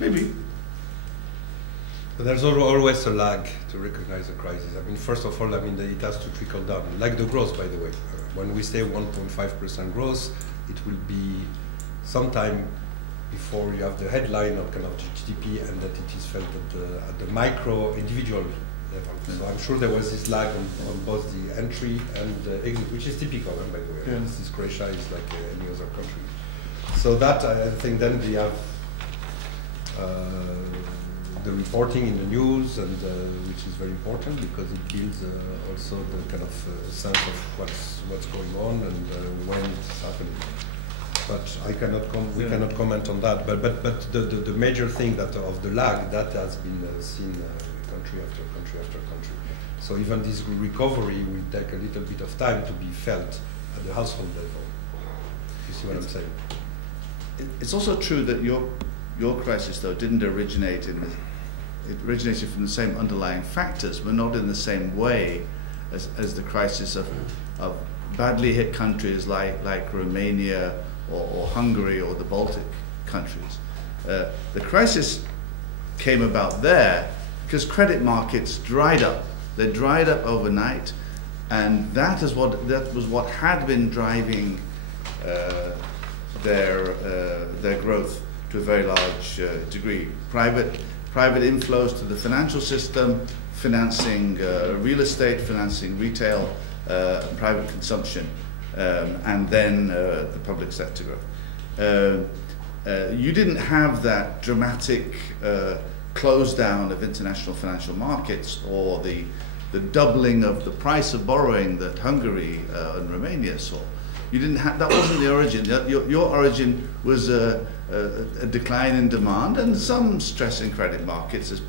Maybe. But there's always a lag to recognize a crisis. I mean, first of all, I mean, it has to trickle down. Like the growth, by the way. When we say 1.5% growth, it will be sometime before you have the headline of kind of GDP and that it is felt at the micro individual level. So I'm sure there was this lag on both the entry and the exit, which is typical, by the way. Yeah. This Croatia is like any other country. So that, I think, then we have the reporting in the news, and which is very important because it builds also the kind of sense of what's going on and when it's happening. But I cannot we cannot comment on that. But the major thing that of the lag that has been seen country after country after country. So even this recovery will take a little bit of time to be felt at the household level. You see what I'm saying? It's also true that your crisis, though, didn't originate it originated from the same underlying factors, but not in the same way as the crisis of badly hit countries like Romania or Hungary or the Baltic countries. The crisis came about there because credit markets dried up. They dried up overnight, and that was what had been driving their growth to a very large degree. Private inflows to the financial system, financing real estate, financing retail, private consumption, and then the public sector growth. You didn't have that dramatic close down of international financial markets or the doubling of the price of borrowing that Hungary and Romania saw. You didn't have, that wasn't the origin. Your origin was a decline in demand and some stress in credit markets as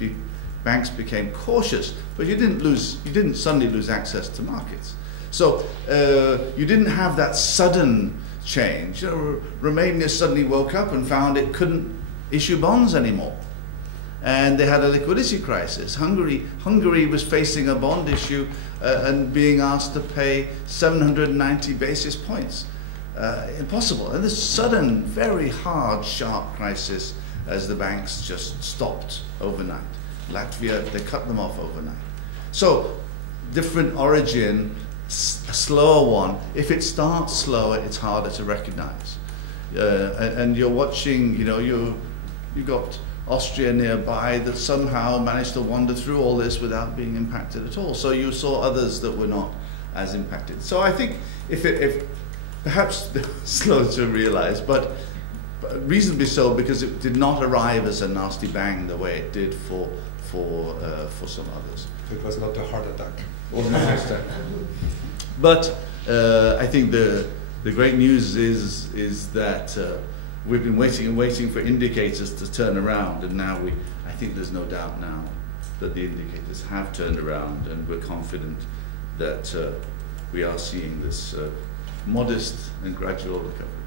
banks became cautious. But you didn't suddenly lose access to markets. So you didn't have that sudden change. Romania suddenly woke up and found it couldn't issue bonds anymore, and they had a liquidity crisis. Hungary was facing a bond issue and being asked to pay 790 basis points. Impossible. And this sudden, very hard, sharp crisis as the banks just stopped overnight. Latvia, they cut them off overnight. So, different origin, a slower one. If it starts slower, it's harder to recognize. And you're watching, you've got Austria nearby that somehow managed to wander through all this without being impacted at all. So you saw others that were not as impacted. So I think if perhaps slow to realize, but reasonably so, because it did not arrive as a nasty bang the way it did for some others. It was not a heart attack. But I think the great news is that we've been waiting and waiting for indicators to turn around, and now I think there's no doubt now that the indicators have turned around, and we're confident that we are seeing this modest and gradual recovery.